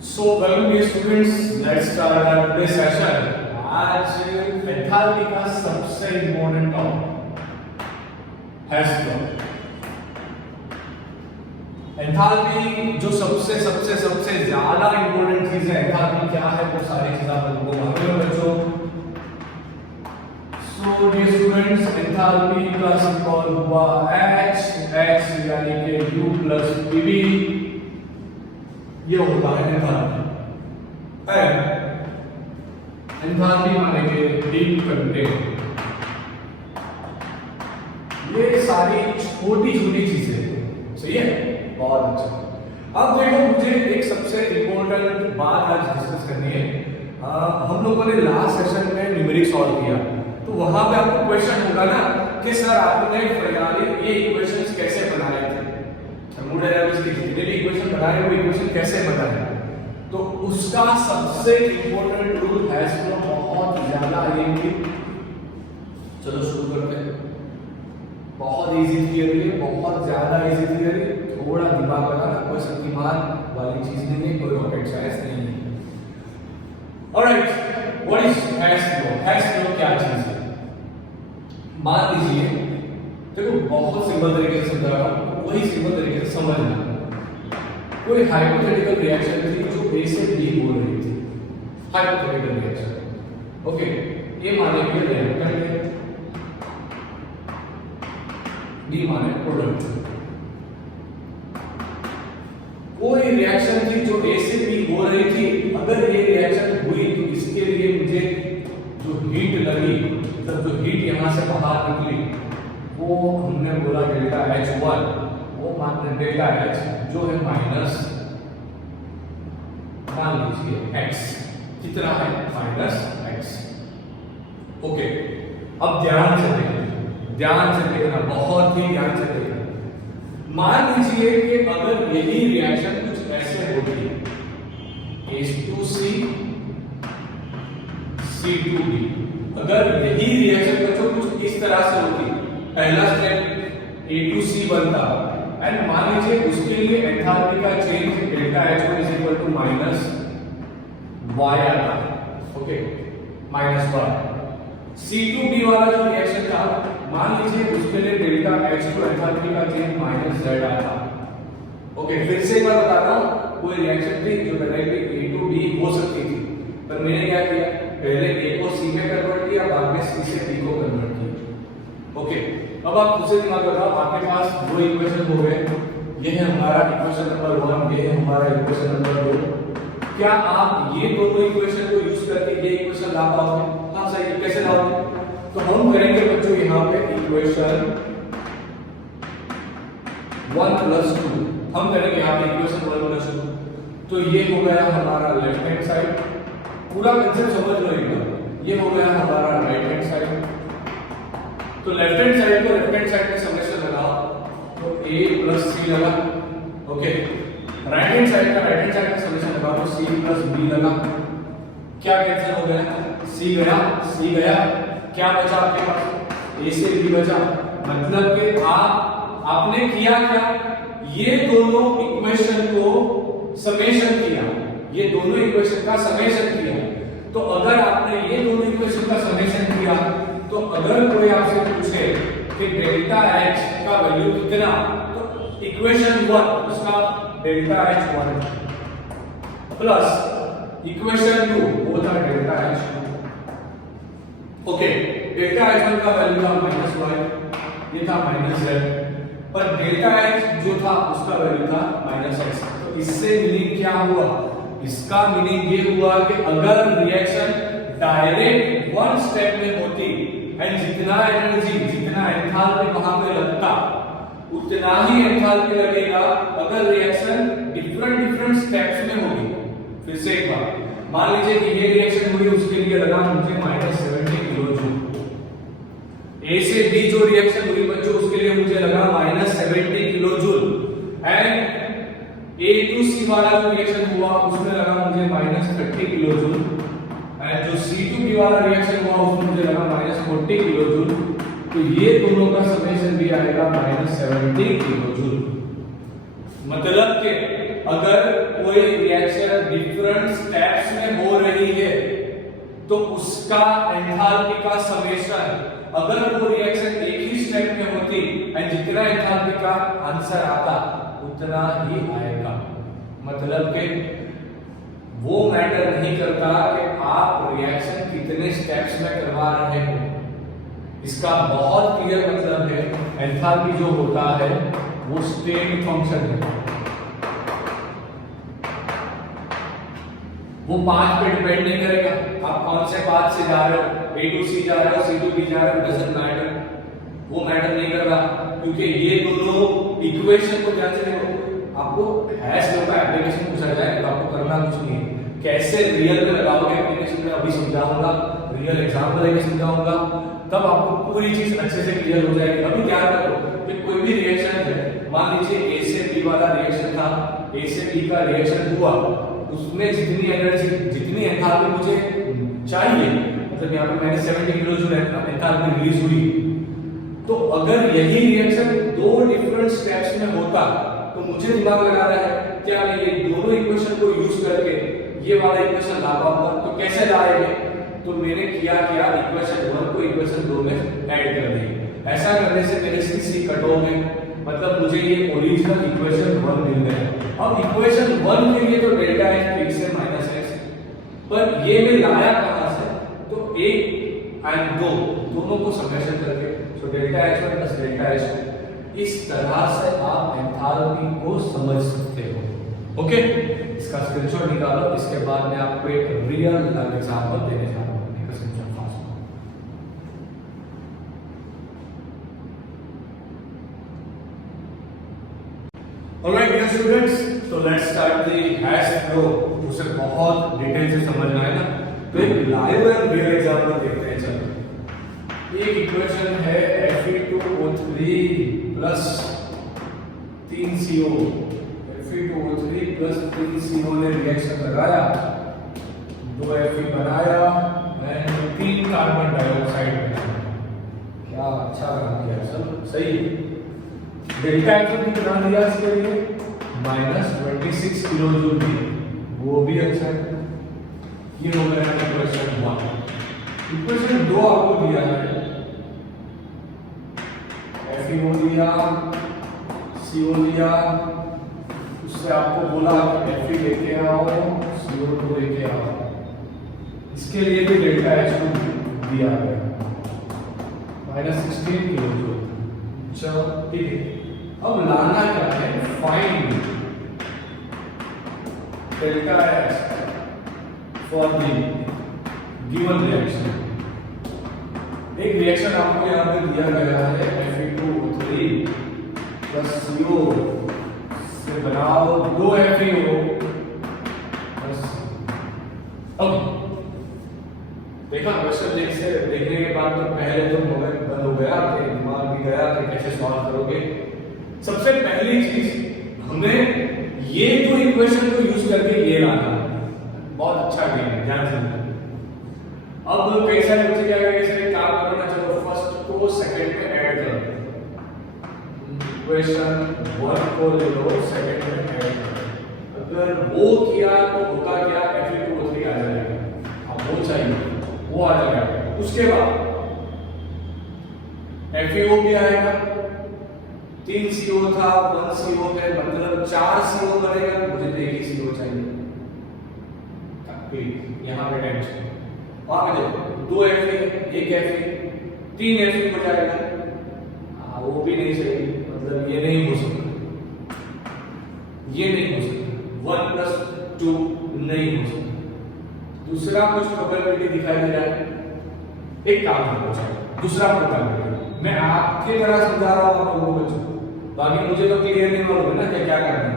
So, welcome dear students. Let's start our today's session. आज enthalpy का सबसे important topic health law. Enthalpy जो सबसे सबसे सबसे ज्यादा इम्पोर्टेंट चीज है, एंथैल्पी क्या है वो सारी चीजें आप लोगों को मालूम है बच्चों। So dear students, एंथैल्पी का सिंबल हुआ H, H यानी कि U plus PV, ये होता है एंथैल्पी। एंथैल्पी माने कि डीप कंटेंट। ये सारी छोटी छोटी चीजें, सही है, बहुत अच्छा। अब देखो, मुझे एक सबसे इम्पोर्टेंट बात आज डिस्कस करनी है। हम लोगों ने लास्ट सेशन में न्यूमेरिक सॉल्व किया, तो वहां पे आपको क्वेश्चन होगा ना कि सर आपने ये इक्वेशंस कैसे बनाए थे, थर्मोडायनामिक्स के जितने भी इक्वेशन बनाए वो इक्वेशन कैसे बनाए। तो उसका सबसे इम्पोर्टेंट रूल है, इसको बहुत ज्यादा आएंगे। चलो शुरू करते हैं। बहुत इजी थियरी है, बहुत ज्यादा इजी थियरी, थोड़ा दिमाग लगाना, कोई शक्तिमान वाली चीज नहीं है, कोई रॉकेट साइंस नहीं है। Alright, what is health law? Health law क्या चीज है? मान लीजिए, देखो बहुत सिंपल तरीके से समझा रहा हूं, वही सिंपल तरीके से समझना। कोई हाइपोथेटिकल रिएक्शन थी जो ए से बी हो रही थी, हाइपोथेटिकल रिएक्शन। ओके, ए माने कि रिएक्टेंट है, बी माने प्रोडक्ट। कोई रिएक्शन थी जो ए से बी हो रही थी, अगर ये रिएक्शन हुई तो इसके लिए मुझे जो हीट लगी, मतलब जो हीट यहां से बाहर निकली, वो हमने बोला डेल्टा H1, वो मान डेल्टा H जो है माइनस, मान लीजिए x, कितना है माइनस x। ओके, अब ध्यान से देखना, बहुत ही ध्यान से देखना। मान लीजिए कि अगर यही रिएक्शन कुछ ऐसे होती, H2C C2B, अगर यही रिएक्शन कुछ इस तरह से होती, पहला स्टेप A2C बनता, एंड मान लीजिए उसके लिए एंथैल्पी का change delta H1 is equal to minus y आता, ओके, माइनस y। C2B वाला जो रिएक्शन था, मान लीजिए उसके लिए डेल्टा H2 एंथैल्पी का चेंज माइनस z आता। ओके, फिर से एक बार बता रहा हूं, कोई रिएक्शन थी जो डायरेक्टली A to B हो सकती थी, पर मैंने क्या किया, पहले A को C में कन्वर्ट किया, बाद में C से B को कन्वर्ट किया। ओके, अब आप दूसरे दिमाग लगाओ, आपके पास दो इक्वेशन हो गए, ये है हमारा इक्वेशन नंबर 1, ये है हमारा इक्वेशन नंबर 2। क्या आप ये दोनों इक्वेशन को यूज करके ये इक्वेशन ला पाओगे? हाँ सही, कैसे लाओगे? तो हम करेंगे बच्चों यहाँ पे इक्वेशन 1 प्लस 2, हम करेंगे यहाँ पे इक्वेशन 1 प्लस 2। तो ये हो गया हमारा लेफ्ट हैंड साइड, पूरा कंसेप्ट समझ लो एकदम। ये हो गया हमारा राइट हैंड साइड। तो लेफ्ट हैंड साइड को लेफ्ट हैंड साइड में समेशन लगाओ, तो a प्लस c लगा। ओके, राइट हैंड साइड का राइट हैंड साइड में समेशन लगाओ, तो c प्लस b लगा। क्या कैंसिल हो गया? c गया, क्या बचा आपके पास? a से b बचा। मतलब कि आपने किया क्या, ये दोनों इक्वेशन को समेशन किया, ये दोनों इक्वेशन का समेशन किया। तो अगर आपने ये दोनों इक्वेशन का समेशन किया, तो अगर कोई आपसे पूछे कि डेल्टा H का वैल्यू कितना, तो इक्वेशन 1 उसका डेल्टा H1 प्लस इक्वेशन 2 वो था delta H2। Okay, delta H1 का वैल्यू था माइनस y, ये था माइनस z, पर डेल्टा H जो था उसका वैल्यू था माइनस x। तो इससे मीनिंग क्या हुआ? इसका मीनिंग ये हुआ कि अगर रिएक्शन डायरेक्ट वन स्टेप में होती एंड जितना एनर्जी, जितना एंथैल्पी वहां पे लगता, उतना ही एंथैल्पी लगेगा अगर रिएक्शन डिफरेंट स्टेप्स में होगी। फिर से एक बार, मान लीजिए कि ये रिएक्शन हुई, उसके लिए लगा मुझे माइनस 70 किलो जूल। ए से बी जो रिएक्शन हुई बच्चों, उसके लिए मुझे लगा minus 70 kilo joule, and A to C वाला जो रिएक्शन हुआ उसमें लगा मुझे माइनस 30 किलो जूल, एंड जो C to B वाला रिएक्शन हुआ उसमें मुझे लगा माइनस 40 किलो जूल। तो ये दोनों का समेशन भी आएगा माइनस 70 किलो जूल। मतलब कि अगर कोई रिएक्शन डिफरेंट स्टेप्स में हो रही है तो उसका एंथैल्पी का समेशन, अगर वो रिएक्शन एक ही स्टेप में होती एंड जितना एंथैल्पी का आंसर आता उतना ही आएगा। मतलब कि वो मैटर नहीं करता कि आप रिएक्शन कितने स्टेप्स में करवा रहे हो, इसका बहुत क्लियर मतलब है एंथैल्पी जो होता है वो स्टेट फंक्शन है, वो पांच पे डिपेंड नहीं करेगा। आप कौन से पाथ से जा रहे हो, A to C जा रहे हो, C to B जा रहे हो, डजंट मैटर, वो मैटर नहीं कर रहा, क्योंकि ये दोनों इक्वेशन को ध्यान से देखो। आपको हैश लो का एप्लीकेशन पूछा जाए तो आपको करना कुछ नहीं है, कैसे रियल में लगाओगे एप्लीकेशन में अभी समझाऊंगा, रियल एग्जांपल लेके समझाऊंगा, तब आपको पूरी चीज अच्छे से क्लियर हो जाएगी। अभी ध्यान रखो कि कोई भी रिएक्शन है, मान लीजिए A से B वाला रिएक्शन था, A से B का रिएक्शन हुआ, उसमें जितनी एनर्जी, जितनी एंथैल्पी मुझे चाहिए, मतलब यहाँ पे मैंने 70 किलो जो एंथैल्पी रिलीज हुई, तो अगर यही रिएक्शन दो डिफरेंट स्टेप्स में होता तो मुझे दिमाग लगाना है क्या मैं ये दोनों इक्वेशन को यूज करके ये वाला इक्वेशन ला पाऊंगा, तो कैसे लाएंगे, तो मैंने किया इक्वेशन 1 को इक्वेशन 2 में ऐड कर दी। ऐसा करने से मेरे C कट हो गए, मतलब मुझे ये ओरिजिनल इक्वेशन 1 मिल गया। अब इक्वेशन 1 के लिए तो डेल्टा h फिक्स है -x, पर ये मैं लाया कहां से, तो 1 एंड 2 दोनों को समेशन करके, so delta h1 plus delta h, इस तरह से आप एंथैल्पी को समझ सकते हो। ओके, इसका स्क्रीनशॉट निकालो, इसके बाद मैं आपको एक रियल एग्जांपल देने जा रहा हूं। Alright dear students, so let's start the hash flow। उसे बहुत डिटेल से समझना है ना, तो एक लाइव एंड रियल एग्जांपल देखते हैं। चलो, एक इक्वेशन है Fe2O3 plus 3CO, Fe2O3 plus 3CO ने रिएक्शन लगाया, 2 Fe बनाया एंड 3 कार्बन डाइऑक्साइड बनाया। क्या अच्छा काम किया, सब सही। डेल्टा एक्शन कितना दिया इसके लिए, -26 किलो जूल दी, वो भी अच्छा है। ये हो गया इक्वेशन 1। इक्वेशन 2 आपको दिया है, FeO दिया, CO दिया, उससे आपको बोला Fe लेके आओ, CO2 लेके आओ, इसके लिए भी डेल्टा H2 दिया गया -16 किलो जूल। चलो ठीक है, अब लाना क्या है, find delta H for the given reaction. एक रिएक्शन आपको यहां पे दिया गया है, Fe2O3 प्लस CO से बनाओ 2 FeO बस। अब देखा क्वेश्चन देखने के बाद तो पहले तो मोबाइल बंद हो गया, फिर दिमाग भी गया कि कैसे सॉल्व करोगे। सबसे पहली चीज हमें ये जो इक्वेशन को यूज करके ये लाना, बहुत अच्छा गेम है, ध्यान से। अब कई सारे बच्चे क्या करेंगे, काम करना, चलो फर्स्ट को सेकंड में ऐड कर दो, इक्वेशन 1 को ले लो, सेकंड में ऐड कर। अगर वो किया तो होगा क्या, Fe2O3 आ जाएगा। अब वो चाहिए, वो आ जाएगा। उसके बाद FeO भी आएगा, 3 CO था, 1 CO है, मतलब 4 CO बनेगा, मुझे तो एक ही CO चाहिए। यहाँ पे टेंशन, वहां पे देखो 2 Fe, 1 Fe, 3 Fe हो जाएगा। वो भी नहीं सही, मतलब ये नहीं हो सकता, ये नहीं हो सकता, 1 + 2 नहीं हो सकता। दूसरा कुछ प्रोबेबिलिटी दिखाई दे रहा है, एक काम करो, दूसरा प्रोबेबिलिटी मैं आपके तरह समझा रहा हूं आप लोगों को बच्चों, बाकी मुझे तो क्लियर नहीं मालूम है ना क्या करना है।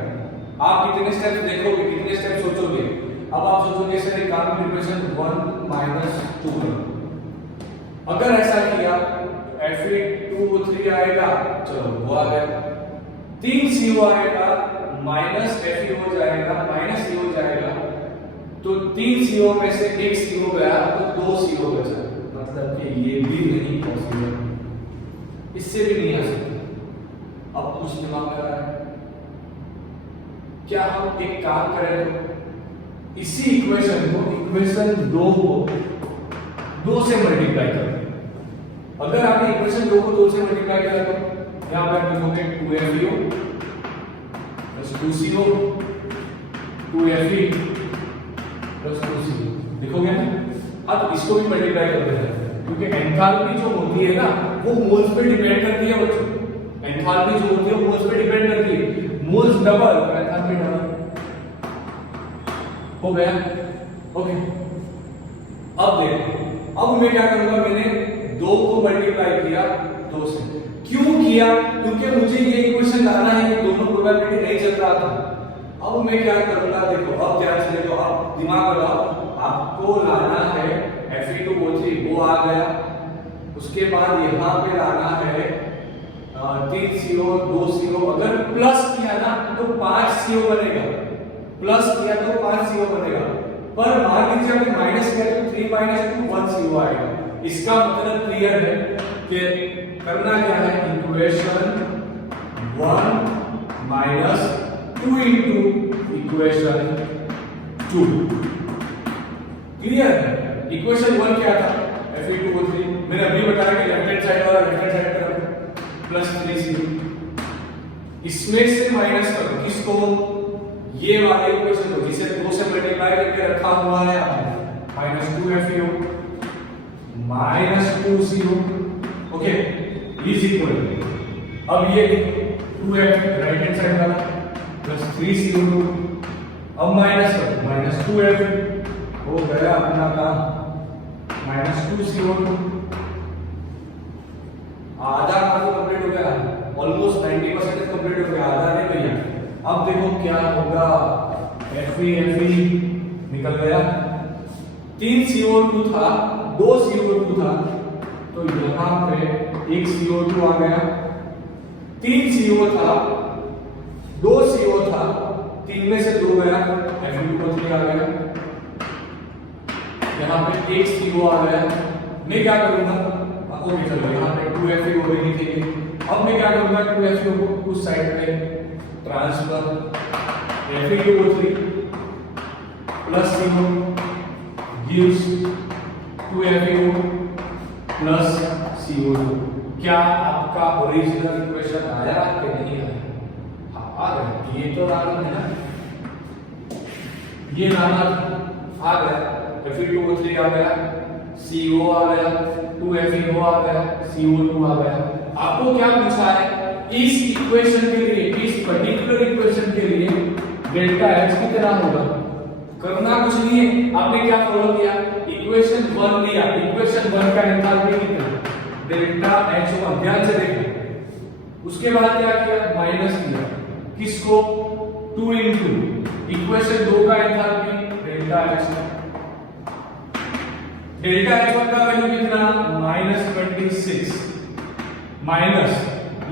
आप कितने स्टेप्स देखोगे, कितने स्टेप सोचोगे। अब आप सोचोगे सर एक काम की इक्वेशन 1 - 2, अगर ऐसा किया Fe2O3 आएगा, चलो वो आ गया, 3 CO आएगा, -Fe हो जाएगा, -CO जाएगा, तो 3 CO में से 1 CO गया तो 2 CO बचा, मतलब कि ये भी नहीं पॉसिबल, इससे भी नहीं आ सकता। अब कुछ दिमाग लगा है, क्या हम एक काम करें तो इसी इक्वेशन को इक्वेशन 2 को 2 से मल्टीप्लाई करें। अगर आपने इक्वेशन 2 को 2 से मल्टीप्लाई किया तो यहां पर आप लिखोगे 2FeO plus 2CO 2Fe plus 2CO लिखोगे ना। अब इसको भी मल्टीप्लाई कर देना क्योंकि एंथैल्पी जो होती है ना वो मोल्स पे डिपेंड करती है बच्चों। एंथैल्पी जो होती है वो मोल्स पे डिपेंड करती है। मोल्स डबल तो एंथैल्पी डबल हो गया। ओके अब देखो, अब मैं क्या करूंगा, मैंने 2 को मल्टीप्लाई किया 2 से। क्यों किया? क्योंकि मुझे ये इक्वेशन लाना है कि दोनों प्रोबेबिलिटी नहीं चल रहा था। अब मैं क्या करूंगा, देखो अब ध्यान से देखो, अब दिमाग लगाओ, आपको लाना है Fe2O3 वो आ गया। उसके बाद यहां पे लाना है 3CO 2CO। अगर प्लस किया ना तो 5CO बनेगा, प्लस किया तो 5CO बनेगा। पर मान लीजिए आपने माइनस किया तो 3 - 2 1CO आएगा। इसका मतलब क्लियर है कि करना क्या है, इक्वेशन 1 - 2 इनटू इक्वेशन 2। क्लियर है? इक्वेशन 1 क्या था, Fe2O3 मैंने अभी बताया कि लेफ्ट हैंड साइड वाला लेफ्ट हैंड साइड तरफ प्लस 3CO। इसमें से माइनस करो किसको, ये वाले इक्वेशन को जिसे 2 से मल्टीप्लाई करके रखा हुआ है आपने, -2FeO -2CO। Okay is equal, अब ये 2F राइट हैंड साइड वाला प्लस 3CO। अब माइनस करो -2F हो गया अपना काम -2CO। आधा काम तो कंप्लीट हो गया, ऑलमोस्ट 90% कंप्लीट हो गया, आधा नहीं भैया। अब देखो क्या होगा, Fe निकल गया। 3 CO2 था, 2 CO2 था, तो यहां पे 1 CO2 आ गया। 3 CO था, 2 CO था, 3 में से 2 गया, Fe2O3 आ गया। यहाँ पे 1 CO आ गया। मैं क्या करूंगा, ओके चलो यहाँ पे 2FeO भी लिखेंगे। अब मैं क्या करूंगा, 2FeO को उस साइड पे transfer, Fe2O3 plus CO gives 2FeO plus CO2। क्या आपका ओरिजिनल इक्वेशन आया कि नहीं आया? हाँ आ गया। ये तो लाना है ना, ये लाना आ गया। Fe2O3 आ गया, CO आ गया, 2FeO आ गया, CO2 आ गया। आपको क्या पूछा है, इस इक्वेशन के लिए, इस पर्टिकुलर इक्वेशन के लिए डेल्टा H कितना होगा? करना कुछ नहीं है, आपने क्या फॉलो किया, इक्वेशन 1 लिया, इक्वेशन 1 का एंथैल्पी कितना, डेल्टा H1। ध्यान से देखो, उसके बाद क्या किया, माइनस किया किसको, 2 इनटू इक्वेशन 2 का enthalpy delta H1। Delta H1 का वैल्यू कितना, -26 माइनस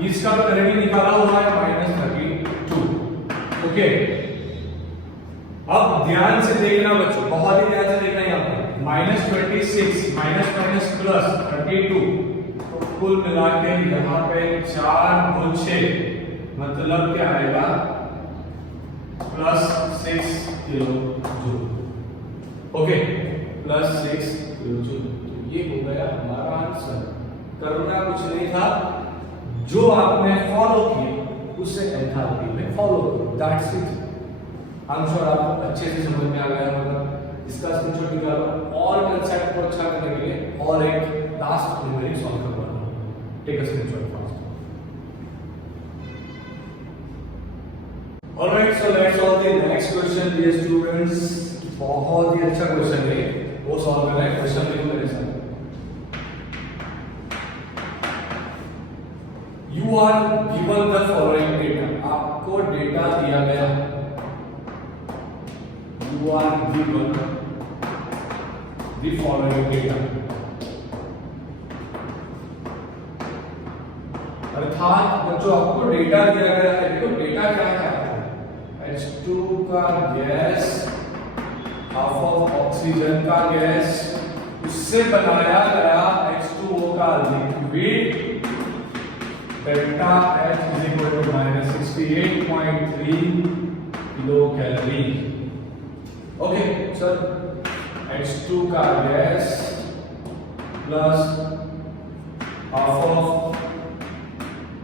इसका तो ऑलरेडी निकाला हुआ है -32। ओके अब ध्यान से देखना बच्चों, बहुत ही ध्यान से देखना यहाँ पे, -26 माइनस प्लस 32, तो कुल मिला के यहाँ पे 4 और 6 मतलब क्या आएगा, +6 kilo joule. Okay +6 kilo joule. तो ये हो गया हमारा आंसर। करना कुछ नहीं था, जो आपने फॉलो किया उसे एंथैल्पी में फॉलो करो, that's it. I am sure आपको अच्छे से समझ में आ गया होगा। इसका स्क्रीनशॉट निकालो और कांसेप्ट को अच्छा करने के लिए और एक लास्ट न्यूमेरिक सॉल्व करवाना। Take a screenshot fast. Alright, so let's solve the next question dear students. बहुत ही अच्छा क्वेश्चन है, वो सॉल्व करना है। क्वेश्चन लिखो मेरे साथ। You are given the following data. आपको डेटा दिया गया। You are given the following data. अर्थात बच्चों आपको डेटा दिया गया है। देखो डेटा क्या है, H2 का गैस, हाफ ऑफ ऑक्सीजन का गैस, उससे बनाया गया H2O का liquid, delta H is equal to -68.3 kilo calorie. Okay sir, H2 का gas plus half of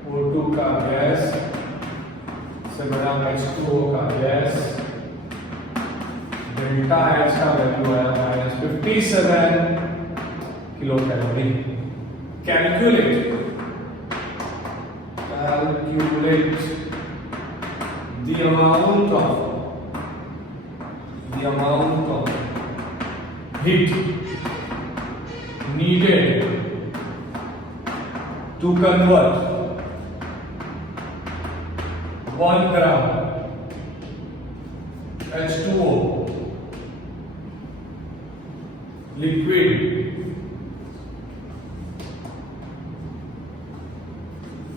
O2 का गैस से बना H2O का गैस, डेल्टा H का वैल्यू आया -57 kilo calorie. Calculate the amount of heat needed to convert 1 gram H2O liquid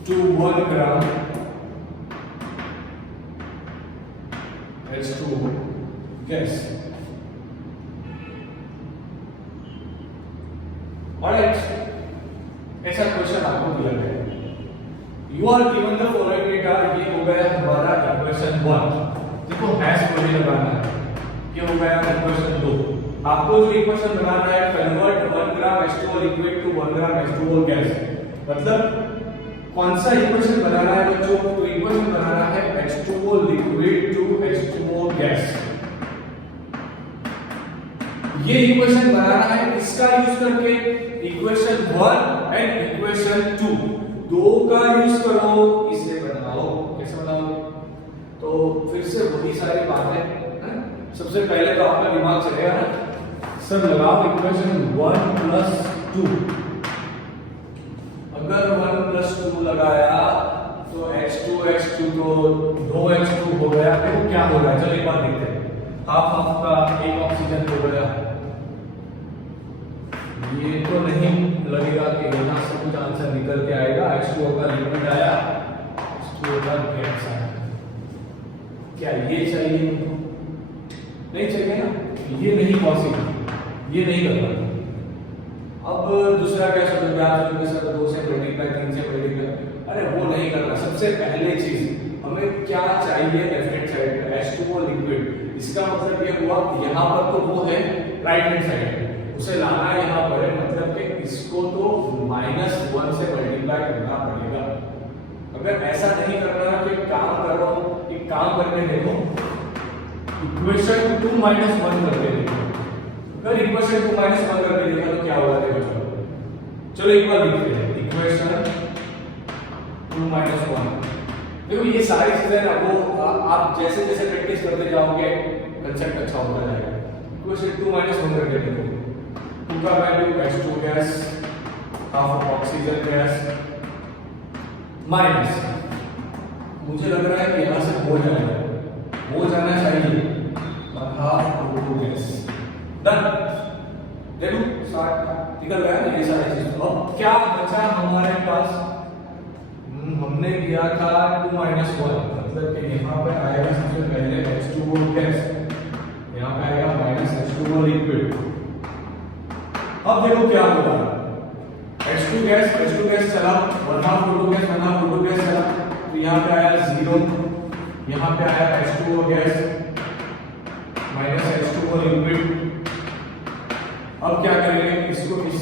to 1 gram H2O gas. Alright, ऐसा question आपको दिया गया है। You are given the following data, ये हो गया हमारा इक्वेशन 1। देखो हैश कोड लगाना है, ये हो गया इक्वेशन 2। आपको जो इक्वेशन बनाना है, convert 1 gram H2O liquid to 1 gram H2O gas, मतलब कौन सा इक्वेशन बनाना है बच्चों? तो इक्वेशन बनाना है H2O liquid to H2O gas. ये इक्वेशन बनाना है किसका यूज करके? इक्वेशन 1 एंड इक्वेशन 2 दो का यूज करो, इसे बनाओ। कैसे बनाओ? तो फिर से वही सारी बातें, सबसे पहले तो आपका दिमाग चलेगा ना, सर लगाओ इक्वेशन 1 प्लस 2। अगर 1 प्लस 2 लगाया तो H2 तो 2H2 हो गया। देखो क्या हो रहा है, चलो एक बार देखते हैं। हाफ हाफ का एक ऑक्सीजन हो गया। ये तो नहीं लगेगा कि यहाँ से कुछ आंसर निकल के आएगा। H2O का लिक्विड आया, H2O का गैस आया। क्या ये चाहिए? नहीं चाहिए ना, ये नहीं पॉसिबल, ये नहीं कर पाएगा। अब दूसरा क्या सोचोगे आप? सर 2 से मल्टीप्लाई, 3 से मल्टीप्लाई, अरे वो नहीं करना। सबसे पहले चीज हमें क्या चाहिए? लेफ्ट हैंड साइड पे H2O लिक्विड। इसका मतलब ये हुआ यहाँ पर तो वो है राइट हैंड साइड, उसे लाना यहाँ पर है, मतलब कि इसको तो -1 से मल्टीप्लाई करना पड़ेगा। अगर ऐसा नहीं करना है तो काम करो, एक काम करके देखो, इक्वेशन 2 - 1 करके देखो। अगर इक्वेशन 2 - 1 करके देखा तो क्या होगा? देखो चलो एक बार लिखते हैं इक्वेशन 2 - 1। देखो ये सारी चीजें ना वो आप जैसे जैसे प्रैक्टिस करते जाओगे कंसेप्ट अच्छा होता जाएगा। इक्वेशन 2 - 1 करके देखो। 2 का value H2 gas, half oxygen gas, minus, मुझे लग रहा है कि यहां से हो जाना चाहिए, और हाफ O2 गैस। डन। देखो साथ निकल गया ना ये सारी चीज। अब क्या बचा हमारे पास? हमने किया था 2 - 1, मतलब कि यहाँ पे आएगा सबसे पहले H2O गैस, यहाँ पे आएगा -H2O लिक्विड। अब देखो क्या होगा, H2 गैस चला, 1 half O2 gas, 1 half O2 gas चला, तो यहाँ पे आया 0, यहाँ पे आया H2O गैस -H2O लिक्विड। अब क्या करेंगे? इसको इस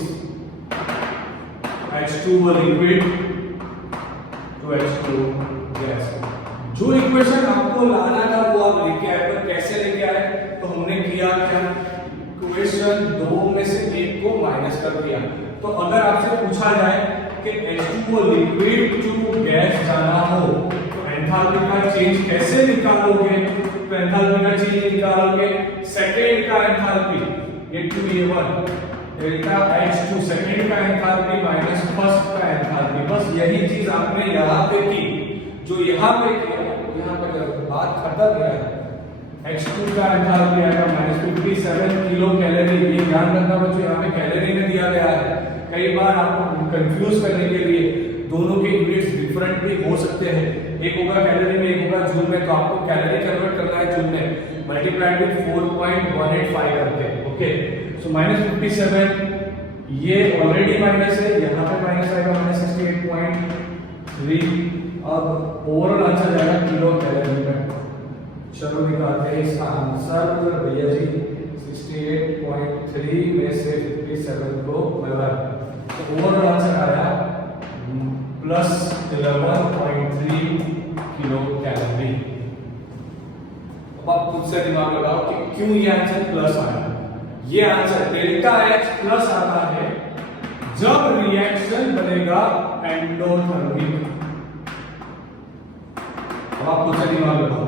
H2O liquid to H2O gas. जो इक्वेशन आपको लाना था वो आप लेके आए, तो कैसे लेके आए? तो हमने किया क्या? इक्वेशन 2 में से एक को माइनस कर दिया। तो अगर आपसे पूछा जाए कि H2O लिक्विड टू गैस जाना हो तो एंथैल्पी का चेंज कैसे निकालोगे? तो एंथैल्पी का चेंज निकालोगे सेकंड का एंथैल्पी, ये 2A1 डेल्टा H2 सेकंड का एंथैल्पी माइनस फर्स्ट का एंथैल्पी। बस यही चीज आपने यहाँ पे की, जो यहाँ पे किया, यहाँ पे जब बात खत्म है। H2 का एंथैल्पी आएगा -57 किलो कैलोरी। ये ध्यान रखना बच्चों, यहाँ पे कैलोरी में दिया गया है। कई बार आपको कंफ्यूज करने के लिए दोनों के यूनिट्स डिफरेंट भी हो सकते हैं, एक होगा कैलोरी में, एक होगा जूल में। तो आपको कैलोरी कन्वर्ट करना है जूल में, मल्टीप्लाइड विद 4.185 करके। ओके, सो -57 ये ऑलरेडी माइनस है, यहाँ पे माइनस आएगा -68.3। अब ओवरऑल आंसर जाएगा किलो कैलोरी में। चलो निकालते हैं इसका आंसर भैया जी 68.3 में से 57 को तो ओवरऑल आंसर आया प्लस 11.3 किलो कैलोरी। अब आप खुद से दिमाग लगाओ कि क्यों ये आंसर प्लस आया। ये आंसर डेल्टा एच प्लस आता है जब रिएक्शन बनेगा एंडोथर्मिक। अब आप खुद से दिमाग लगाओ,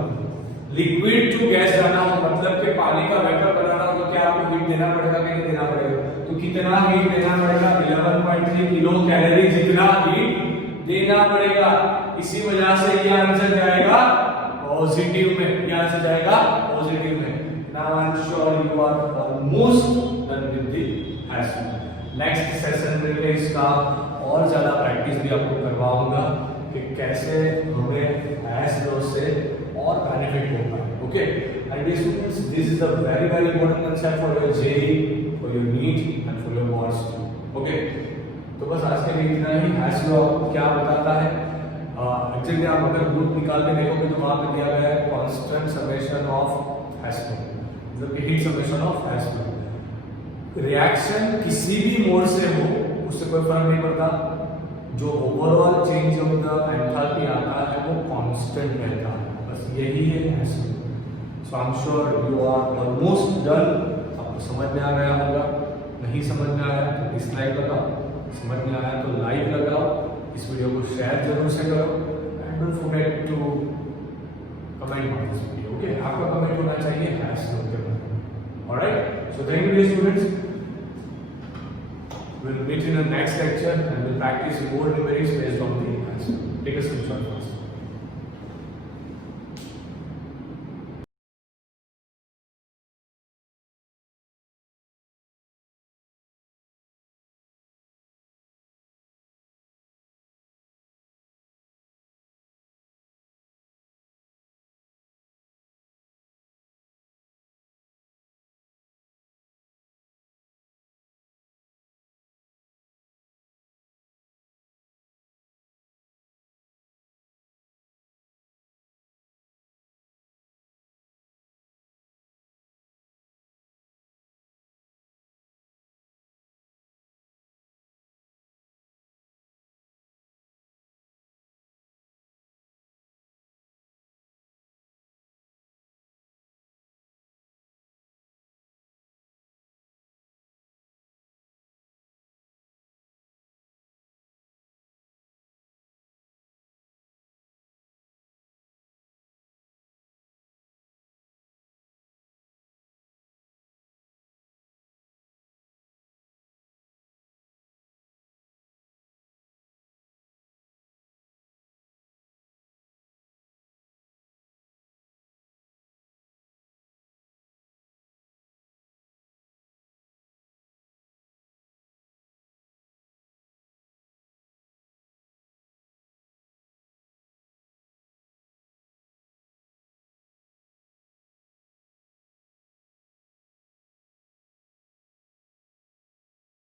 लिक्विड टू गैस जाना हो मतलब कि पानी का वेपर बनाना हो तो क्या आपको हीट देना पड़ेगा कि नहीं देना पड़ेगा? तो कितना हीट देना पड़ेगा? 11.3 किलो कैलोरी जितना हीट देना पड़ेगा। इसी वजह से ये आंसर जाएगा पॉजिटिव में। ये आंसर जाएगा पॉजिटिव में। Now I am sure you are almost done with the Hess. Next session में मैं इसका और ज्यादा प्रैक्टिस भी आपको करवाऊंगा कि कैसे हमें हैश लॉ से और बेनिफिट हो पाए। Okay and students, this is a very important concept for your JEE, for your neat and for your boards. Okay तो बस आज के लिए इतना ही। हैश लॉ क्या बताता है? एक्चुअली आप अगर ग्रुप निकाल के देखोगे तो वहां पे दिया गया है constant summation of hash law, मतलब कि heat summation of hash law. Reaction किसी भी मोड से हो उससे कोई फर्क नहीं पड़ता, जो overall change of the enthalpy आता है वो कांस्टेंट रहता है। बस यही है Hess law. So I am sure you are almost done. आपको समझ में आ गया होगा। नहीं समझ में आया तो डिसलाइक लगाओ, समझ में आया तो लाइक लगाओ, इस वीडियो को शेयर जरूर से करो and don't forget to comment on this video. Okay आपका कमेंट होना चाहिए हैश लॉ के बारे में। Alright, so thank you students. We'll meet in the next lecture and we'll practice more numerics based on the answer. Take a screenshot first.